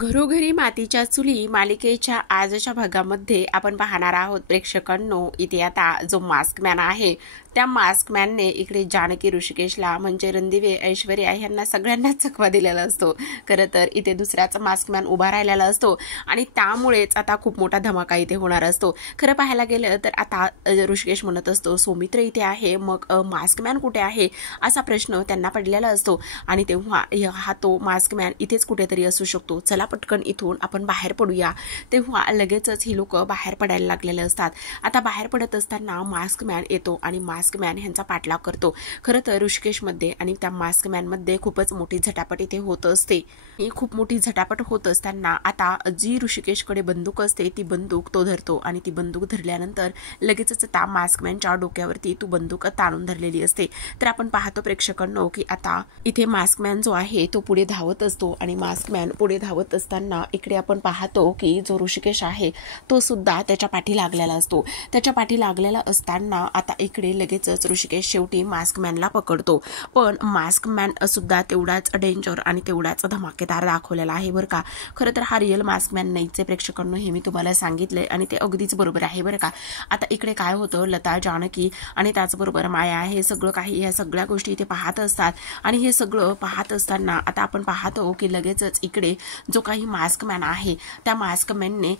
घरोघरी मातीच्या चुली मालिकेच्या आजच्या भागामध्ये आपण पाहणार आहोत प्रेक्षकांनो। इथे आता जो मास्कमॅन आहे त्या मास्कमॅनने इकडे जानकी ऋषिकेशला म्हणजे रणदिवे ऐश्वर्या यांना सगळ्यांना चकवा दिलेला असतो। खरं तर इथे दुसराच मास्कमॅन उभा राहिलेला असतो आणि त्यामुळेच आता खूप मोठा धमाका इथे होणार असतो। खरं पाहायला गेलं तर आता ऋषिकेश म्हणत असतो सौमित्र इथे आहे, मग मास्कमॅन कुठे आहे असा प्रश्न त्यांना पडलेला असतो आणि तेव्हा हा तो मास्कमॅन इथेच कुठेतरी असू शकतो, चला पटकन इथून आपण बाहेर पडूया। तेव्हा लगेचच ही लोक बाहेर पडायला लागलेले असतात। आता बाहेर पडत असताना मास्कमॅन येतो आणि मास्कमॅन यांचा पाठलाग करतो। खरं तर ऋषिकेशमध्ये आणि त्या मास्कमॅन मध्ये खूपच मोठी झटापट इथे होत असते। ही खूप मोठी झटापट होत असताना आता जी ऋषिकेशकडे बंदूक असते ती बंदूक तो धरतो आणि ती बंदूक धरल्यानंतर लगेचच त्या मास्कमॅनच्या डोक्यावरती ती बंदूक ताणून धरलेली असते। तर आपण पाहतो प्रेक्षकांनो की आता इथे मास्कमॅन जो आहे तो पुढे धावत असतो आणि मास्कमॅन पुढे धावत असताना इकडे आपण पाहतो की जो ऋषिकेश आहे तो सुद्धा त्याच्या पाठी लागलेला असतो। त्याच्या पाठी लागलेला असताना आता इकडे लगेचच ऋषिकेश शेवटी मास्कमॅनला पकडतो, पण मास्कमॅन सुद्धा तेवढाच डेंजर आणि तेवढाच धमाकेदार दाखवलेला आहे बरं का। खरं तर हा रिअल मास्कमॅन नाहीचे प्रेक्षकांनो, हे मी तुम्हाला सांगितलंय आणि ते अगदीच बरोबर आहे बरं का। आता इकडे काय होतं, लता जानकी आणि त्याचबरोबर माया हे सगळं काही ह्या सगळ्या गोष्टी इथे पाहत असतात आणि हे सगळं पाहत असताना आता आपण पाहतो की लगेचच इकडे जो काही मास्कमॅन आहे त्या मास्कमॅनने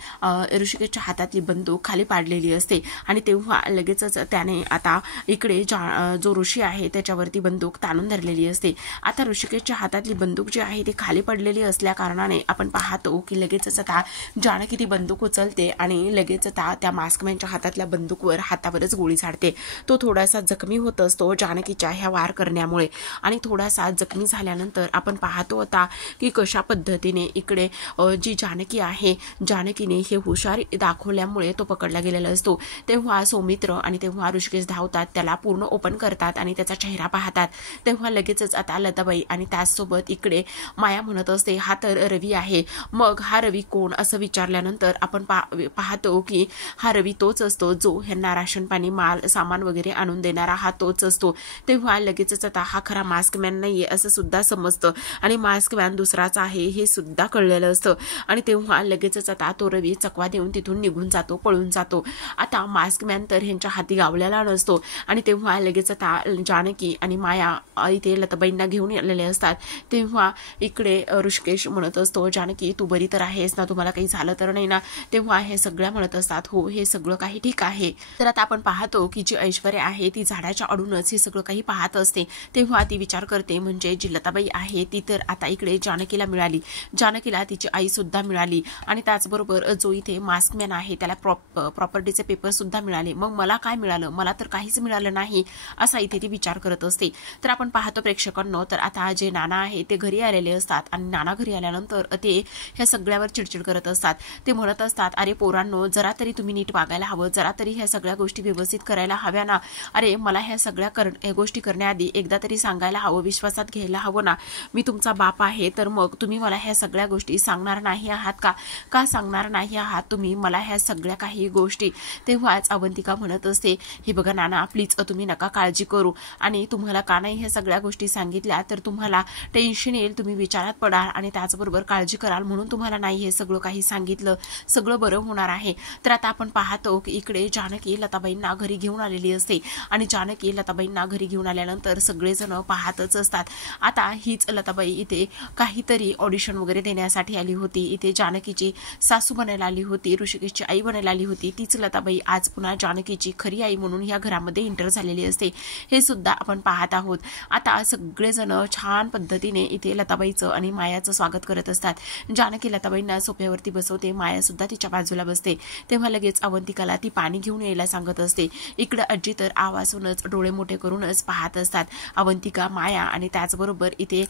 ऋषिकेशच्या हातातली बंदूक खाली पाडलेली असते आणि तेव्हा लगेचच त्याने आता इकडे जो ऋषी आहे त्याच्यावरती बंदूक ताणून धरलेली असते। आता ऋषिकेशच्या हातातली बंदूक जी आहे ती खाली पडलेली असल्या कारणाने आपण पाहतो की लगेचच आता जानकी ती बंदूक उचलते आणि लगेच त्या मास्कमॅनच्या हातातल्या बंदूकवर हातावरच गोळी झाडते। तो थोडासा जखमी होत असतो जानकीच्या ह्या वार करण्यामुळे आणि थोडासा जखमी झाल्यानंतर आपण पाहतो आता की कशा पद्धतीने इकडे जी जानकी आहे जानकीने हे हुशार दाखवल्यामुळे तो पकडला गेलेला असतो। तेव्हा सौमित्र आणि तेव्हा ऋषिकेश धावतात, त्याला पूर्ण ओपन करतात आणि त्याचा चेहरा पाहतात। तेव्हा लगेचच आता लताबाई आणि त्याचसोबत इकडे माया म्हणत असते हा तर रवी आहे, मग हा रवी कोण असं विचारल्यानंतर आपण पाहतो की हा रवी तोच असतो जो ह्यांना राशन पाणी माल सामान वगैरे आणून देणारा हा तोच असतो। तेव्हा लगेचच आता हा खरा मास्कमॅन नाहीये असं सुद्धा समजतं आणि मास्कमॅन दुसराच आहे हे सुद्धा कळलेलं असतं आणि तेव्हा लगेचच आता तो रवी चकवा देऊन तिथून निघून जातो, पळून जातो। आता मास्कमॅन तर ह्यांच्या हाती गावलेला नसतो आणि तेव्हा लगेच आता जानकी आणि माया इथे लताबाईंना घेऊन आलेले असतात। तेव्हा इकडे ऋषिकेश म्हणत असतो जानकी तू बरी तर आहेस ना, तुम्हाला काही झालं तर नाही ना? तेव्हा हे सगळ्या म्हणत असतात हो हे सगळं काही ठीक आहे। तर आता आपण पाहतो की जी ऐश्वर्या आहे ती झाडाच्या अडूनच हे सगळं काही पाहत असते। तेव्हा ती विचार करते म्हणजे जी लताबाई आहे ती तर आता इकडे जानकीला मिळाली, जानकीला तिची आई सुद्धा मिळाली आणि त्याचबरोबर जो इथे मास्कमॅन आहे त्याला प्रॉपर्टीचे पेपर सुद्धा मिळाले, मग मला काय मिळालं? मला तर काहीच मिळालं नाही असा इथे ती विचार करत असते। तर आपण पाहतो प्रेक्षकांनो तर आता जे नाना आहे ते घरी आलेले असतात आणि नाना घरी आल्यानंतर ते ह्या सगळ्यावर चिडचिड करत असतात। ते म्हणत असतात अरे पोरांनो जरा तरी तुम्ही नीट वागायला हवं, जरा तरी ह्या सगळ्या गोष्टी व्यवस्थित करायला हव्या ना। अरे मला ह्या सगळ्या गोष्टी करण्याआधी एकदा तरी सांगायला हवं, विश्वासात घ्यायला हवं ना। मी तुमचा बाप आहे तर मग तुम्ही मला ह्या सगळ्या गोष्टी सांगणार नाही आहात का सांगणार नाही आहात तुम्ही मला ह्या सगळ्या काही गोष्टी? तेव्हाच अवंतिका म्हणत असते हे बघा नाना प्लीज तुम्ही नका काळजी करू आणि तुम्हाला का नाही ह्या सगळ्या गोष्टी सांगितल्या तर तुम्हाला टेन्शन येईल, तुम्ही विचारात पडाल आणि त्याचबरोबर काळजी कराल म्हणून तुम्हाला नाही हे सगळं काही सांगितलं, सगळं बरं होणार आहे। तर आता आपण पाहतो की इकडे जानकी लताबाईंना घरी घेऊन आलेली असते आणि जानकी लताबाईंना घरी घेऊन आल्यानंतर सगळेजण पाहतच असतात। आता हीच लताबाई इथे काहीतरी ऑडिशन वगैरे देण्यासाठी आली होती, इथे जानकीची सासू बनायला आली होती, ऋषिकेशची आई बनायला आली होती, तीच लताबाई आज पुन्हा जानकीची खरी आई म्हणून या घरामध्ये एंटर झालेली असते, हे सुद्धा आपण पाहत आहोत। आता सगळेजण छान पद्धतीने इथे लताबाईचं आणि मायाचं स्वागत करत असतात। जानकी लताबाईंना सोफ्यावरती बसवते, माया सुद्धा तिच्या बाजूला बसते। तेव्हा लगेच अवंतिकाला ती पाणी घेऊन यायला सांगत असते। इकडे आजी तर आवाजूनच डोळे मोठे करूनच पाहत असतात। अवंतिका माया आणि त्याचबरोबर इथे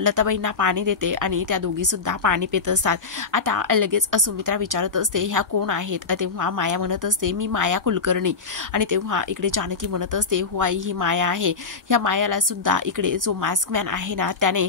लताबाईंना पाणी देते आणि त्या दोघी सुद्धा पाणी पित असतात। आता लगेच सुमित्रा विचारत असते ह्या कोण आहेत? तेव्हा माया म्हणत असते मी माया कुलकर्णी आणि तेव्हा इकडे जानकी म्हणत असते हो आई ही माया आहे। ह्या मायाला सुद्धा इकडे जो मास्कमॅन आहे ना त्याने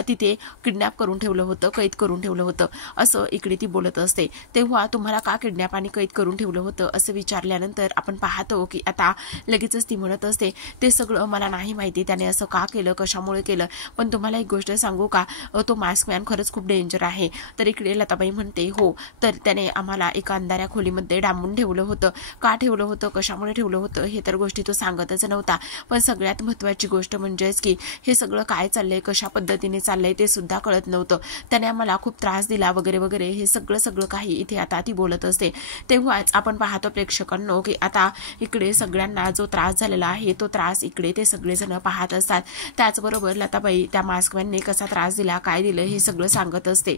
तिथे किडनॅप करून ठेवलं होतं, कैद करून ठेवलं होतं असं इकडे ती बोलत असते। तेव्हा तुम्हाला का किडनॅप आणि कैद करून ठेवलं होतं असं विचारल्यानंतर आपण पाहतो की आता लगेचच ती म्हणत असते ते सगळं मला नाही माहिती त्याने असं का केलं, कशामुळे केलं, पण तुम्हाला एक गोष्ट सांगू का, तो मास्कमॅन खरंच खूप डेंजर आहे. तर इकडे लताबाई म्हणते हो, तर त्याने आम्हाला एका अंधाऱ्या खोलीमध्ये डांबून ठेवलं होतं. का ठेवलं होतं, कशामुळे ठेवलं होतं हे तर गोष्टी तो सांगतच नव्हता. पण सगळ्यात महत्त्वाची गोष्ट म्हणजेच की हे सगळं काय चाललंय, कशा पद्धतीने चाललंय ते सुद्धा कळत नव्हतं. त्याने आम्हाला खूप त्रास दिला वगैरे वगैरे हे सगळं काही इथे आता ती बोलत असते. तेव्हाच आपण पाहतो प्रेक्षकांनो की आता इकडे सगळ्यांना जो त्रास झालेला आहे तो त्रास इकडे ते सगळेजण पाहत असतात. त्याचबरोबर लताबाई त्या मास्कमॅनने कसा त्रास दिला, काय दिलं हे सगळं सांगत असते.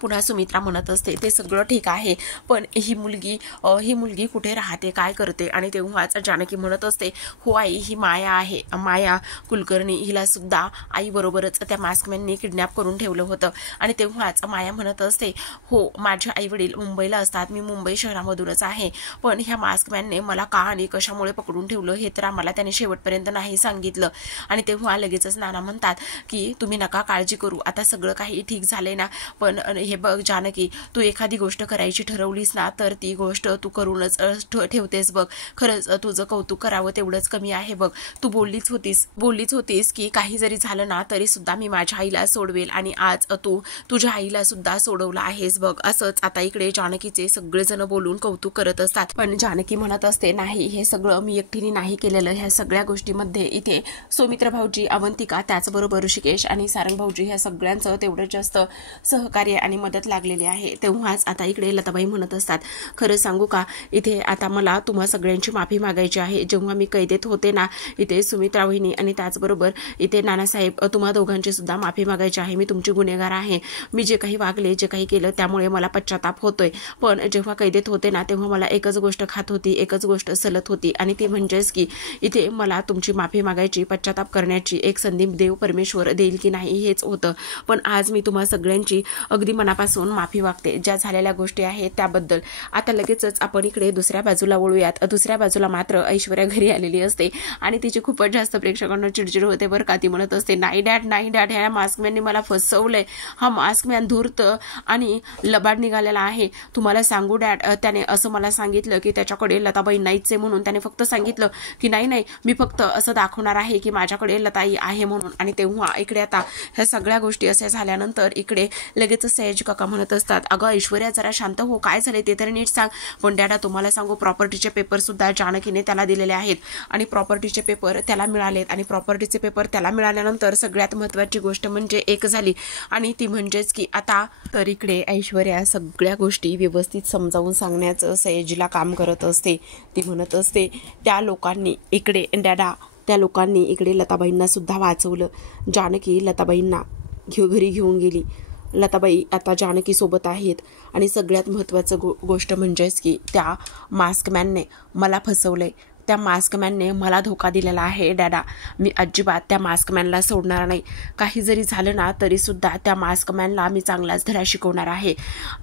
पुन्हा सुमित्रा म्हणत असते ते सगळं ठीक आहे, पण ही मुलगी कुठे राहते, काय करते. आणि तेव्हाच जानकी म्हणत असते हो आई, ही माया आहे, माया कुलकर्णी. हिला सुद्धा आई बरोबरच त्या मास्कमॅनने किडनॅप करून ठेवलं होतं. आणि तेव्हाच माया म्हणत असते हो, माझे आई वडील मुंबईला असतात, मी मुंबई शहरामधूनच आहे, पण ह्या मास्कमॅनने मला का आणि कशामुळे पकडून ठेवलं हे तर आम्हाला त्याने शेवटपर्यंत नाही सांगितलं. आणि तेव्हा लगेचच नाना म्हणतात की तुम्ही नका काळजी करू, आता सगळं काही ठीक झालंय ना. पण हे बघ जानकी, तू एखादी गोष्ट करायची ठरवलीस ना तर ती गोष्ट तू करूनच ठेवतेस बघ. खरंच तुझं कौतुक करावं तेवढंच कमी आहे बघ. तू बोललीच होतीस की काही जरी झालं ना तरी सुद्धा मी माझ्या आईला सोडवेल, आणि आज तू तुझ्या आईला सुद्धा सोडवलं आहेस बघ. असंच आता इकडे जानकीचे सगळेजण बोलून कौतुक करत असतात. पण जानकी म्हणत असते नाही, हे सगळं मी एकटीने नाही केलेलं. ह्या सगळ्या गोष्टीमध्ये इथे सौमित्र भाऊजी, अवंतिका, त्याचबरोबर ऋषिकेश आणि सारंग भाऊजी ह्या सगळ्यांचं तेवढं जास्त सहकार्य आणि मदत लागलेली आहे. तेव्हाच आता इकडे लताबाई म्हणत असतात खरं सांगू का, इथे आता मला तुम्हा सगळ्यांची माफी मागायची आहे. जेव्हा मी कैदेत होते ना, इथे सुमित्रा वहिनी आणि त्याचबरोबर इथे नानासाहेब, तुम्हा दोघांची सुद्धा माफी मागायची आहे. मी तुमची गुन्हेगार आहे. मी जे काही वागले, जे काही केलं त्यामुळे मला पश्चाताप होतोय. पण जेव्हा कैदेत होते ना तेव्हा मला एकच गोष्ट खात होती, एकच गोष्ट सलत होती, आणि ती म्हणजेच की इथे मला तुमची माफी मागायची, पश्चाताप करण्याची एक संधी देव परमेश्वर देईल की नाही हेच होतं. पण आज मी तुम्हा सगळ्यांची अगदी मनापासून माफी मागते ज्या झालेल्या गोष्टी आहेत त्याबद्दल. आता लगेचच आपण इकडे दुसऱ्या बाजूला वळूयात. दुसऱ्या बाजूला मात्र ऐश्वर्या घरी आलेली असते आणि तिची खूपच जास्त प्रेक्षकांना चिडचिड होते बरं का. ती म्हणत असते नाही डॅड, ह्या मास्कमॅनने मला फसवलंय. हा मास्कमॅन धूर्त आणि लबाड निघालेला आहे. तुम्हाला सांगू डॅड, त्याने असं मला सांगितलं की त्याच्याकडे लताबाई नाहीच आहे म्हणून. त्याने फक्त सांगितलं की नाही, मी फक्त असं दाखवणार आहे की माझ्याकडे लताई आहे म्हणून. आणि तेव्हा इकडे आता ह्या सगळ्या गोष्टी अशा झाल्यानंतर इकडे लगेच सयाजी काका म्हणत असतात अगं ऐश्वर्या जरा शांत हो, काय झाले ते तरी नीट सांग. पण डॅडा तुम्हाला सांगू, प्रॉपर्टीचे पेपर सुद्धा जानकीने त्याला दिलेले आहेत आणि प्रॉपर्टीचे पेपर त्याला मिळालेत. आणि प्रॉपर्टीचे पेपर त्याला मिळाल्यानंतर सगळ्यात महत्त्वाची गोष्ट म्हणजे एक झाली, आणि ती म्हणजेच की आता तर इकडे ऐश्वर्या सगळ्या गोष्टी व्यवस्थित समजावून सांगण्याचं सयाजीला काम करत असते. ती म्हणत असते त्या लोकांनी इकडे लताबाईंना सुद्धा वाचवलं. जानकी लताबाईंना घरी घेऊन गेली. लताबाई आता जानकी सोबत आहेत. आणि सगळ्यात महत्त्वाचं गोष्ट म्हणजेच की त्या मास्कमॅनने मला फसवलंय. त्या मास्कमॅनने मला धोका दिलेला आहे डॅडा. मी अजिबात त्या मास्कमॅनला सोडणार नाही. काही जरी झालं ना तरी सुद्धा त्या मास्कमॅनला मी चांगलाच धडा शिकवणार आहे.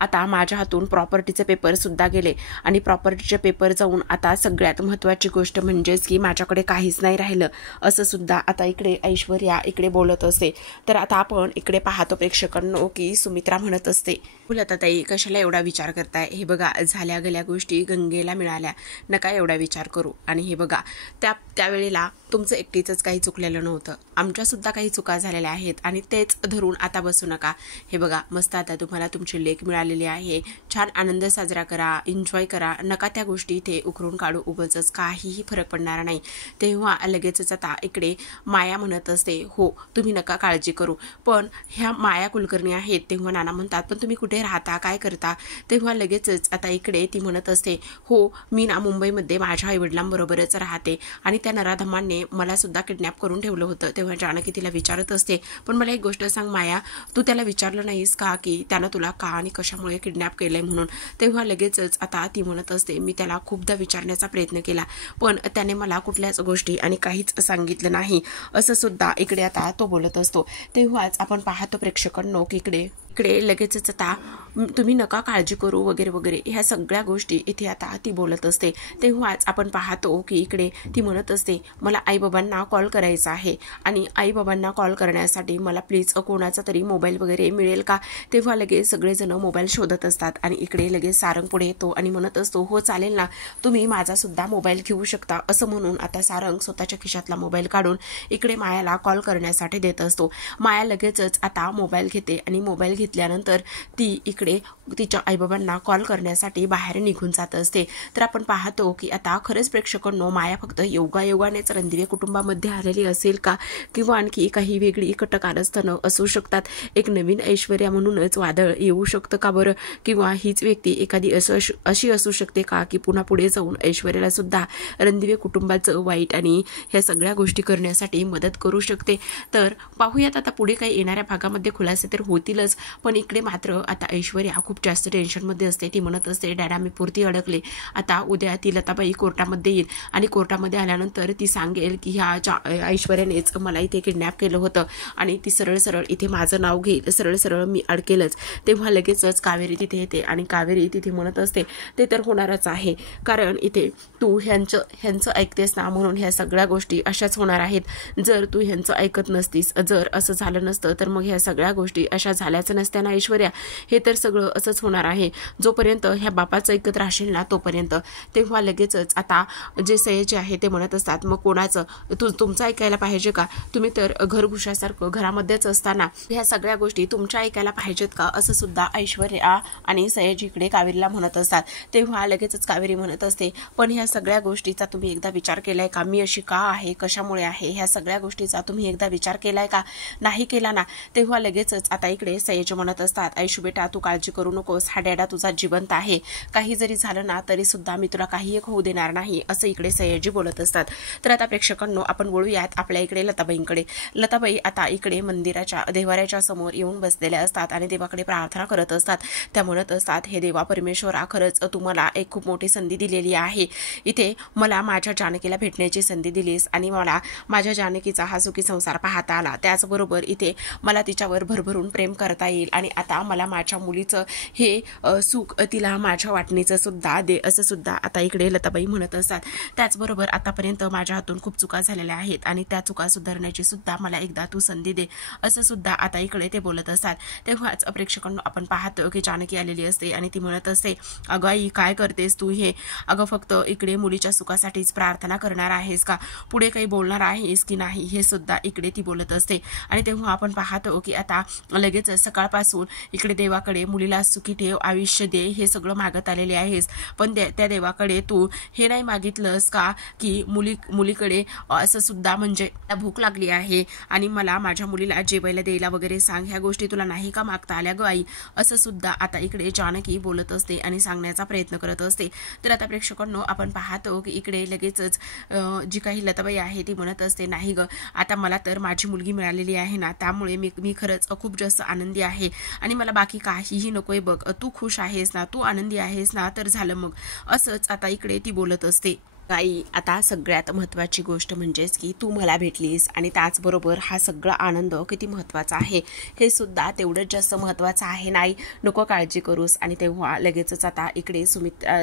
आता माझ्या हातून प्रॉपर्टीचे पेपर सुद्धा गेले आणि प्रॉपर्टीचे पेपर जाऊन आता सगळ्यात महत्त्वाची गोष्ट म्हणजेच की माझ्याकडे काहीच नाही राहिलं, असं सुद्धा आता इकडे ऐश्वर्या इकडे बोलत असते. तर आता आपण इकडे पाहतो प्रेक्षकांनो की सुमित्रा म्हणत असते ताई कशाला एवढा विचार करताय. हे बघा झाल्या गेल्या गोष्टी गंगेला मिळाल्या, नका एवढा विचार करू. आणि हे बघा त्यावेळेला तुमचं एकटीचंच काही चुकलेलं नव्हतं, आमच्या सुद्धा काही चुका झालेल्या आहेत आणि तेच धरून आता बसू नका. हे बघा मस्त आता तुम्हाला तुमची लेक मिळालेली आहे, छान आनंद साजरा करा, एन्जॉय करा. नका त्या गोष्टी इथे उकरून काढू, उगाचच काहीही फरक पडणार नाही. तेव्हा लगेचच आता इकडे माया म्हणत असते हो तुम्ही नका काळजी करू. पण ह्या माया कुलकर्णी आहेत. तेव्हा नाना म्हणतात पण तुम्ही कुठे राहता, काय करता. तेव्हा लगेचच आता इकडे ती म्हणत असते हो मी ना मुंबईमध्ये माझ्या आईवडिलांबरोबरच राहते आणि त्या नराधमांनी मला सुद्धा किडनॅप करून ठेवलं होतं. तेव्हा जानकी तिला विचारत असते पण मला एक गोष्ट सांग माया, तू त्याला विचारलं नाहीस का की त्यानं तुला का आणि कशामुळे किडनॅप केलंय म्हणून. तेव्हा लगेचच आता ती म्हणत असते मी त्याला खूपदा विचारण्याचा प्रयत्न केला पण त्याने मला कुठल्याच गोष्टी आणि काहीच सांगितलं नाही, असं सुद्धा इकडे आता तो बोलत असतो. तेव्हाच आपण पाहतो प्रेक्षकांनो की इकडे लगेचच आता तुम्ही नका काळजी करू वगैरे वगैरे ह्या सगळ्या गोष्टी इथे आता ती बोलत असते. तेव्हाच आपण पाहतो की इकडे ती म्हणत असते मला आईबाबांना कॉल करायचा आहे आणि आईबाबांना कॉल करण्यासाठी मला प्लीज कोणाचा तरी मोबाईल वगैरे मिळेल का. तेव्हा लगेच सगळेजण मोबाईल शोधत असतात आणि इकडे लगेच सारंग पुढे येतो आणि म्हणत असतो हो चालेल ना, तुम्ही माझा सुद्धा मोबाईल घेऊ शकता. असं म्हणून आता सारंग स्वतःच्या खिशातला मोबाईल काढून इकडे मायाला कॉल करण्यासाठी देत असतो. माया लगेचच आता मोबाईल घेते आणि मोबाईल घेतल्यानंतर ती इकडे तिच्या आईबाबांना कॉल करण्यासाठी बाहेर निघून जात असते. तर आपण पाहतो की आता खरंच प्रेक्षकांनो माया फक्त योगायोगानेच रणदिवे कुटुंबामध्ये आलेली असेल का, किंवा आणखी काही वेगळी कटकारस्थानं असू शकतात. एक नवीन ऐश्वर्या म्हणूनच वादळ येऊ शकतं का बरं, किंवा हीच व्यक्ती एखादी अशी असू शकते का की पुन्हा पुढे जाऊन ऐश्वर्याला सुद्धा रणदिवे कुटुंबाचं वाईट आणि ह्या सगळ्या गोष्टी करण्यासाठी मदत करू शकते. तर पाहूयात आता पुढे काही येणाऱ्या भागामध्ये खुलासे तर होतीलच, पण इकडे मात्र आता ऐश्वर्या खूप जास्त टेन्शनमध्ये असते. ती म्हणत असते, डॅडा मी पुरती अडकले. आता उद्या ती लताबाई कोर्टामध्ये येईल आणि कोर्टामध्ये आल्यानंतर ती सांगेल की ह्या ऐश्वर्यानेच मला इथे किडनॅप केलं होतं आणि ती सरळ सरळ इथे माझं नाव घेईल, सरळ सरळ मी अडकेलच. तेव्हा लगेचच कावेरी तिथे येते आणि कावेरी तिथे म्हणत असते, ते तर होणारच आहे, कारण इथे तू ह्यांचं ऐकतेस ना, म्हणून ह्या सगळ्या गोष्टी अशाच होणार आहेत. जर तू ह्यांचं ऐकत नसतीस, जर असं झालं नसतं तर मग ह्या सगळ्या गोष्टी अशा झाल्याच नसत्या ना ऐश्वर्या. हे तर सगळं असंच होणार आहे. जोपर्यंत ह्या बापाचं ऐकत राहशील ना तोपर्यंत. तेव्हा लगेचच आता जे सयाजी आहे ते म्हणत असतात, मग कोणाचं तुमचं ऐकायला पाहिजे का? तुम्ही तर घरघुशासारखं घरामध्येच असताना ह्या सगळ्या गोष्टी तुमच्या ऐकायला पाहिजेत का, असं सुद्धा ऐश्वर्या आणि सयाजीकडे कावेरीला म्हणत असतात. तेव्हा लगेचच कावेरी म्हणत असते, पण ह्या सगळ्या गोष्टीचा तुम्ही एकदा विचार केलाय का? मी अशी का आहे, कशामुळे आहे, ह्या सगळ्या गोष्टीचा तुम्ही एकदा विचार केलाय का? नाही केला ना. तेव्हा लगेचच आता इकडे सयाजी म्हणत असतात, ऐशू बेटा तू काळजी करू नकोस, हा डॅडा तुझा जिवंत आहे, काही जरी झालं ना तरी सुद्धा मी तुला काही एक होऊ देणार नाही, असं इकडे सयाजी बोलत असतात. तर आता प्रेक्षकांनो आपण बोलूयात आपल्या इकडे लताबाईंकडे. लताबाई आता इकडे मंदिराच्या देवाऱ्याच्या समोर येऊन बसलेल्या असतात आणि देवाकडे प्रार्थना करत असतात. त्या म्हणत असतात, हे देवा परमेश्वरा, खरंच तुम्हाला एक खूप मोठी संधी दिलेली आहे. इथे मला माझ्या जानकीला भेटण्याची संधी दिलीस आणि मला माझ्या जानकीचा हा सुखी संसार पाहता आला. त्याचबरोबर इथे मला तिच्यावर भरभरून प्रेम करता येईल आणि आता मला माझ्या मुलीचं हे सुख तिला माझ्या वाटणीचं सुद्धा दे, असं सुद्धा आता इकडे लताबाई म्हणत असतात. त्याचबरोबर आतापर्यंत माझ्या हातून खूप चुका झालेल्या आहेत आणि त्या चुका सुधारण्याची सुद्धा मला एकदा तू संधी दे, असं सुद्धा आता इकडे ते बोलत असतात. तेव्हाच प्रेक्षकांना आपण पाहतो की जानकी आलेली असते आणि ती म्हणत असते, अगं आई काय करतेस तू हे? अगं फक्त इकडे मुलीच्या सुखासाठीच प्रार्थना करणार आहेस का? पुढे काही बोलणार आहेस की नाही, हे सुद्धा इकडे ती बोलत असते. आणि तेव्हा आपण पाहतो की आता लगेच सकाळपासून इकडे देवाकडे मुलीला सुखी ठेव, आयुष्य दे, हे सगळं मागत आलेले आहेस, पण त्या देवाकडे तू हे नाही मागितलंस का की मुलीकडे असं सुद्धा म्हणजे भूक लागली आहे आणि मला माझ्या मुलीला जेवायला द्यायला वगैरे सांग, ह्या गोष्टी तुला नाही का मागता आल्या ग आई, असं सुद्धा आता इकडे जानकी बोलत असते आणि सांगण्याचा प्रयत्न करत असते. तर आता प्रेक्षकांनो आपण पाहतो की इकडे लगेचच जी काही लताबाई आहे ती म्हणत असते, नाही ग, आता मला तर माझी मुलगी मिळालेली आहे ना, त्यामुळे मी खरंच खूप जास्त आनंदी आहे आणि मला बाकी काहीही नकोय बघ, तू खुश आहेस ना, तू आनंदी आहेस ना, तर झालं मग, असंच आता इकडे ती बोलत असते. आई आता सगळ्यात महत्त्वाची गोष्ट म्हणजेच की तू मला भेटलीस आणि त्याचबरोबर हा सगळा आनंद किती महत्त्वाचा आहे हे सुद्धा तेवढंच जास्त महत्त्वाचं आहे. नाही नको काळजी करूस. आणि तेव्हा लगेचच आता इकडे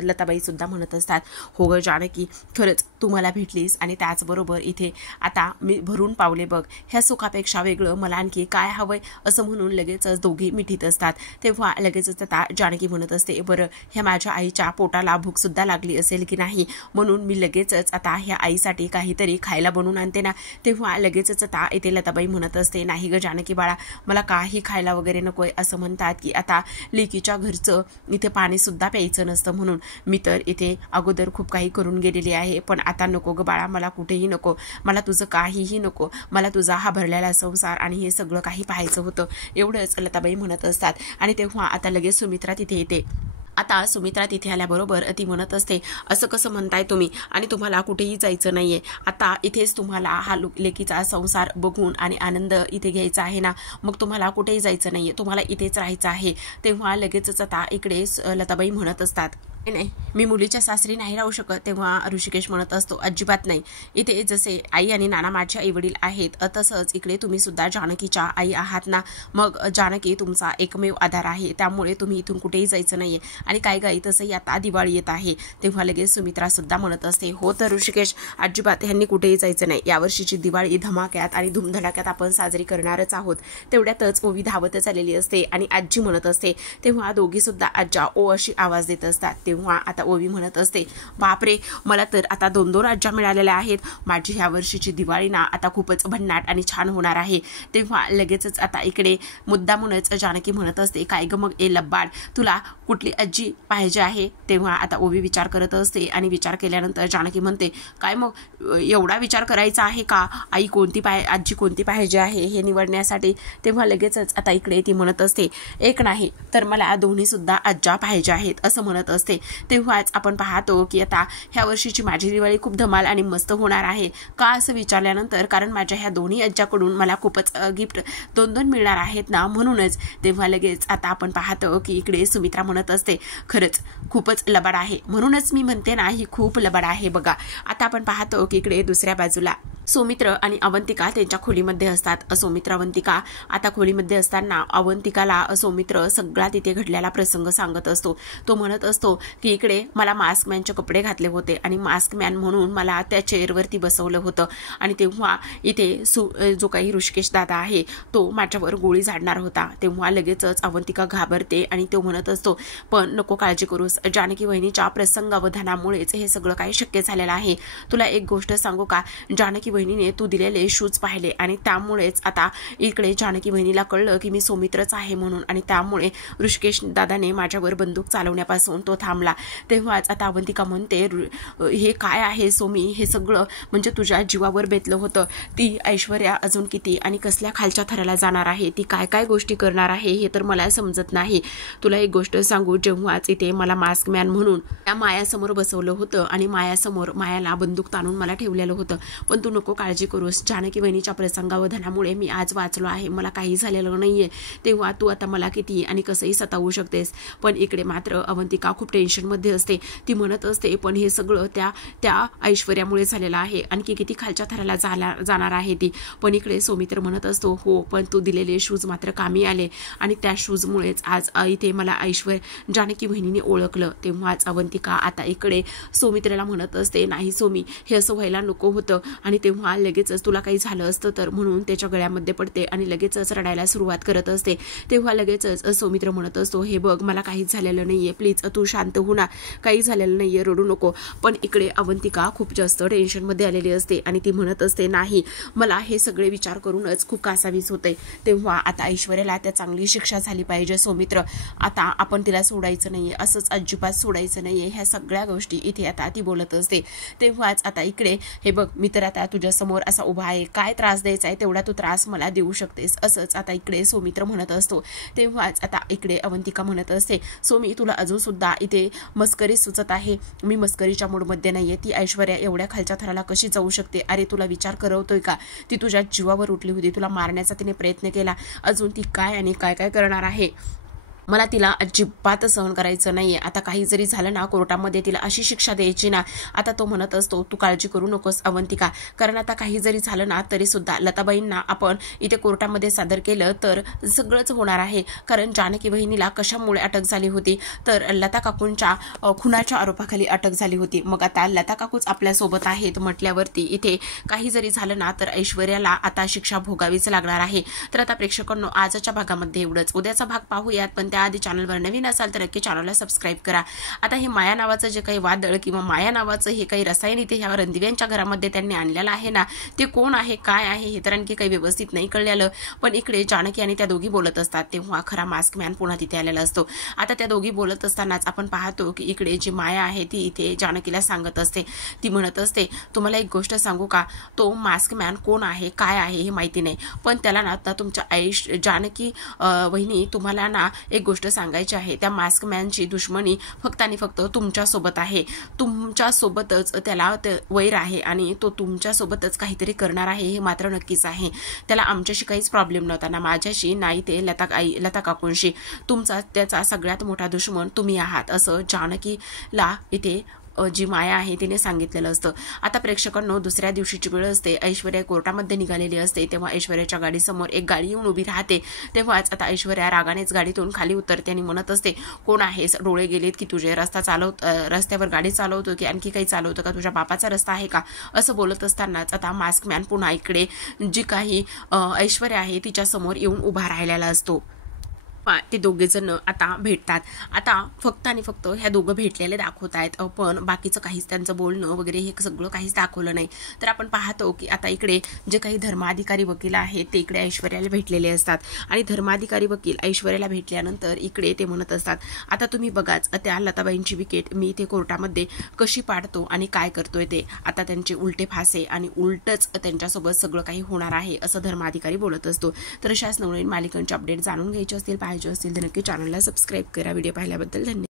लताबाई सुद्धा म्हणत असतात, हो ग जानकी, खरंच तू मला भेटलीस आणि त्याचबरोबर इथे आता मी भरून पावले बघ, ह्या सुखापेक्षा वेगळं मला आणखी काय हवंय, असं म्हणून लगेचच दोघी मिठीत असतात. तेव्हा लगेचच आता जानकी म्हणत असते, बरं ह्या माझ्या आईच्या पोटाला भूक सुद्धा लागली असेल की नाही, म्हणून मी लगेचच आता ह्या आईसाठी काहीतरी खायला बनवून आणते ना. तेव्हा लगेचच आता इथे लताबाई म्हणत असते, नाही ग जानकी बाळा, मला काही खायला वगैरे नकोय. असं म्हणतात की आता लेकीच्या घरचं इथे पाणी सुद्धा प्यायचं नसतं, म्हणून मी तर इथे अगोदर खूप काही करून गेलेली आहे, पण आता नको ग बाळा, मला कुठेही नको, मला तुझं काहीही नको, मला तुझा हा भरलेला संसार आणि हे सगळं काही पाहायचं होतं, एवढंच लताबाई म्हणत असतात. आणि तेव्हा आता लगेच सुमित्रा तिथे येते. आता सुमित्रा तिथे आल्याबरोबर ती म्हणत असते, असं कसं म्हणताय तुम्ही, आणि तुम्हाला कुठेही जायचं नाहीये, आता इथेच तुम्हाला हा लेकीचा संसार बघून आणि आनंद इथे घ्यायचा आहे ना, मग तुम्हाला कुठेही जायचं नाहीये, तुम्हाला इथेच राहायचं आहे. तेव्हा लगेचच आता इकडे लताबाई म्हणत असतात, नाही मी मुलीच्या सासरी नाही राहू शकत. तेव्हा ऋषिकेश म्हणत असतो, अजिबात नाही, इथे जसे आई आणि नाना माझे आई वडील आहेत तसंच इकडे तुम्ही सुद्धा जानकीच्या आई आहात ना, मग जानकी तुमचा एकमेव आधार आहे, त्यामुळे तुम्ही इथून कुठेही जायचं नाहीये. आणि काय गाई तसंही आता दिवाळी येत आहे. तेव्हा लगेच सुमित्रा सुद्धा म्हणत असते, हो तर ऋषिकेश, अजिबात ह्यांनी कुठेही जायचं नाही, यावर्षीची दिवाळी धमाक्यात आणि धुमधडाक्यात आपण साजरी करणारच आहोत. तेवढ्यातच ओवी धावतच आलेली असते आणि आजी म्हणत असते. तेव्हा दोघी सुद्धा आज्जा ओ अशी आवाज देत असतात. तेव्हा आता ओवी म्हणत असते, बापरे, मला तर आता 2-2 राज्या मिळालेल्या आहेत, माझी ह्या वर्षीची दिवाळी ना आता खूपच भन्नाट आणि छान होणार आहे. तेव्हा लगेचच आता इकडे मुद्दामूनच जानकी म्हणत असते, काय ग मग ए लब्बाड, तुला कुठली आजी पाहिजे आहे? तेव्हा आता ओवी विचार करत असते आणि विचार केल्यानंतर जानकी म्हणते, काय मग एवढा विचार करायचा आहे का आई आजी कोणती पाहिजे आहे हे निवडण्यासाठी? तेव्हा लगेचच आता इकडे ती म्हणत असते, एक नाही तर मला दोन्ही सुद्धा आज्या पाहिजे आहेत असं म्हणत असते. तेव्हाच आपण पाहतो की आता ह्या वर्षीची माझी दिवाळी खूप धमाल आणि मस्त होणार आहे. का असं विचारल्यानंतर, कारण माझ्या ह्या दोन्ही आज्याकडून मला खूपच गिफ्ट 2-2 मिळणार आहेत ना, म्हणूनच. तेव्हा लगेच आता आपण पाहतो की इकडे सुमित्रा म्हणत असते, खरंच खूपच लबाड आहे, म्हणूनच मी म्हणते ना ही खूप लबाड आहे. बघा आता आपण पाहतो की इकडे दुसऱ्या बाजूला सौमित्र आणि अवंतिका त्यांच्या खोलीमध्ये असतात. सौमित्र अवंतिका आता खोलीमध्ये असताना अवंतिकाला सौमित्र सगळा तिथे घडलेला प्रसंग सांगत असतो. तो म्हणत असतो की इकडे मला मास्क मॅनचे कपडे घातले होते आणि मास्क मॅन म्हणून मला त्या चेअरवरती बसवलं होतं आणि तेव्हा इथे जो काही ऋषिकेश दादा आहे तो माझ्यावर गोळी झाडणार होता. तेव्हा लगेचच अवंतिका घाबरते आणि तो म्हणत असतो, पण नको काळजी करूस, जानकी वहिनीच्या प्रसंगावधानामुळेच हे सगळं काही शक्य झालेलं आहे. तुला एक गोष्ट सांगू का, जानकी बहिणीने तू दिलेले शूज पाहिले आणि त्यामुळेच आता इकडे जानकी बहिणीला कळलं की मी सौमित्रच आहे म्हणून, आणि त्यामुळे ऋषिकेश दादाने माझ्यावर बंदूक चालवण्यापासून तो थांबला. तेव्हाच आता अवंतिका म्हणते, हे काय आहे सोमी, हे सगळं म्हणजे तुझ्या जीवावर बेतलं होतं. ती ऐश्वर्या अजून किती आणि कसल्या खालच्या थराला जाणार आहे, ती काय काय गोष्टी करणार आहे हे तर मला समजत नाही. तुला एक गोष्ट सांगू, जेव्हाच इथे मला मास्क मॅन म्हणून त्या मायासमोर बसवलं होतं आणि मायासमोर मायाला बंदूक ताणून मला ठेवलेलं होतं, पण तू नको काळजी करूस, जानकी वहिनीच्या प्रसंगावधानामुळे मी आज वाचलो आहे, मला काही झालेलं नाहीये. तेव्हा तू आता मला किती आणि कसंही सतावू शकतेस. पण इकडे मात्र अवंतिका खूप टेन्शनमध्ये असते. ती म्हणत असते, पण हे सगळं त्या ऐश्वर्यामुळे झालेलं आहे, आणखी किती खालच्या थराला जाणार आहे ती. पण इकडे सौमित्र म्हणत असतो, हो पण तू दिलेले शूज मात्र कामी आले आणि त्या शूजमुळेच आज इथे मला जानकी बहिणीने ओळखलं. तेव्हाच अवंतिका आता इकडे सौमित्राला म्हणत असते, नाही सोमी, हे असं व्हायला नको होतं. आणि तेव्हा लगेचच तुला काही झालं असतं तर, म्हणून त्याच्या गळ्यामध्ये पडते आणि लगेचच रडायला सुरुवात करत असते. तेव्हा लगेचच सौमित्र म्हणत असतो, हे बघ मला काहीच झालेलं नाहीये, प्लीज तू शांत हो ना, काही झालेलं नाहीये, रडू नको. पण इकडे अवंतिका खूप जास्त टेन्शनमध्ये आलेली असते आणि ती म्हणत असते, नाही मला हे सगळे विचार करूनच खूप कासावीस होते. तेव्हा आता ऐश्वर्याला त्या चांगली शिक्षा झाली पाहिजे सौमित्र, आता आपण तिला सोडायचं नाहीये, असंच अजिबात सोडायचं नाहीये. ह्या सगळ्या गोष्टी इथे आता ती बोलत असते. तेव्हाच आता इकडे, हे बघ मी तर आता तुझ्या समोर असा उभा आहे, काय त्रास द्यायचा आहे तेवढा तू त्रास मला देऊ शकतेस, असंच आता इकडे सौमित्र म्हणत असतो. तेव्हाच आता इकडे अवंतिका म्हणत असते, सोमी तुला अजून सुद्धा इथे मस्करी सुचत आहे, मी मस्करीच्या मूडमध्ये नाहीये. ती ऐश्वर्या एवढ्या खालच्या थराला कशी जाऊ शकते? अरे तुला विचार करवतोय का? ती तुझ्या जीवावर उठली होती, तुला मारण्याचा तिने प्रयत्न केला, अजून ती काय आणि काय काय करणार आहे. मला तिला अजिबात सहन करायचं नाहीये. आता काही जरी झालं ना कोर्टामध्ये तिला अशी शिक्षा द्यायची ना. आता तो म्हणत असतो, तू काळजी करू नकोस अवंतिका, कारण आता काही जरी झालं ना तरी सुद्धा लताबाईंना आपण इथे कोर्टामध्ये सादर केलं तर सगळंच होणार आहे. कारण जानकी बहिणीला कशामुळे अटक झाली होती, तर लता काकूंच्या खुनाच्या आरोपाखाली अटक झाली होती. मग आता लता काकूच आपल्यासोबत आहेत म्हटल्यावरती इथे काही जरी झालं ना तर ऐश्वर्याला आता शिक्षा भोगावीच लागणार आहे. तर आता प्रेक्षकांनो आजच्या भागामध्ये एवढंच. उद्याचा भाग पाहूयात, पण त्याआधी चॅनलवर नवीन असाल तर नक्की चॅनलला सबस्क्राईब करा. आता हे माया नावाचं जे काही वादळ किंवा माया नावाचं हे काही रसायन इथे ह्या रणदिव्यांच्या घरामध्ये त्यांनी आणलेलं आहे ना, ते कोण आहे काय आहे हे तर आणखी काही व्यवस्थित नाही कळलेलं. पण इकडे जानकी आणि त्या दोघी बोलत असतात तेव्हा खरा मास्क मॅन पुन्हा तिथे आलेला असतो. आता त्या दोघी बोलत असतानाच आपण पाहतो की इकडे जी माया आहे ती इथे जानकीला सांगत असते. ती म्हणत असते, तुम्हाला एक गोष्ट सांगू का, तो मास्क मॅन कोण आहे काय आहे हे माहिती नाही, पण त्याला ना आता तुमच्या जानकी वहिनी तुम्हाला ना एक गोष्ट सांगायची आहे. त्या मास्क मॅनची दुश्मनी फक्त आणि फक्त तुमच्या सोबत आहे. तुमच्या सोबतच त्याला वैर आहे आणि तो तुमच्या सोबतच काहीतरी करणार आहे हे मात्र नक्कीच आहे. त्याला आमच्याशी काहीच प्रॉब्लेम नव्हता ना, माझ्याशी नाही ते लता काकूंशी. तुमचा त्याचा सगळ्यात मोठा दुश्मन तुम्ही आहात असं जानकीला इथे जी माया आहे तिने सांगितलेलं असतं. आता प्रेक्षकांनो दुसऱ्या दिवशीची वेळ असते. ऐश्वर्या कोर्टामध्ये निघालेली असते. तेव्हा ऐश्वर्याच्या गाडीसमोर एक गाडी येऊन उभी राहते. तेव्हाच आता ऐश्वर्या रागानेच गाडीतून खाली उतरते आणि म्हणत असते, कोण आहेस, डोळे गेलेत की तुझे, रस्त्यावर गाडी चालवतो की आणखी काही चालवतो का, तुझ्या बापाचा रस्ता आहे का, असं बोलत असतानाच आता मास्क मॅन पुन्हा इकडे जी काही ऐश्वर्या आहे तिच्या समोर येऊन उभा राहिलेला असतो. ते दोघे जण आता भेटतात. आता फक्त आणि फक्त ह्या दोघं भेटलेले दाखवत आहेत, पण बाकीचं काहीच त्यांचं बोलणं वगैरे हे सगळं काहीच दाखवलं नाही. तर आपण पाहतो की आता इकडे जे काही धर्माधिकारी वकील आहेत ते इकडे ऐश्वर्याला भेटलेले असतात आणि धर्माधिकारी वकील ऐश्वर्याला भेटल्यानंतर इकडे ते म्हणत असतात, आता तुम्ही बघाच त्या लताबाईंची विकेट मी इथे कोर्टामध्ये कशी पाडतो आणि काय करतोय ते. आता त्यांचे उलटे फासे आणि उलटच त्यांच्यासोबत सगळं काही होणार आहे असं धर्माधिकारी बोलत असतो. तर अशाच नवनवीन मालिकांचे अपडेट जाणून घ्यायचे असतील, पाहायचे असतील तर नक्की चॅनलला सबस्क्राईब करा. व्हिडिओ पाहिल्याबद्दल धन्यवाद.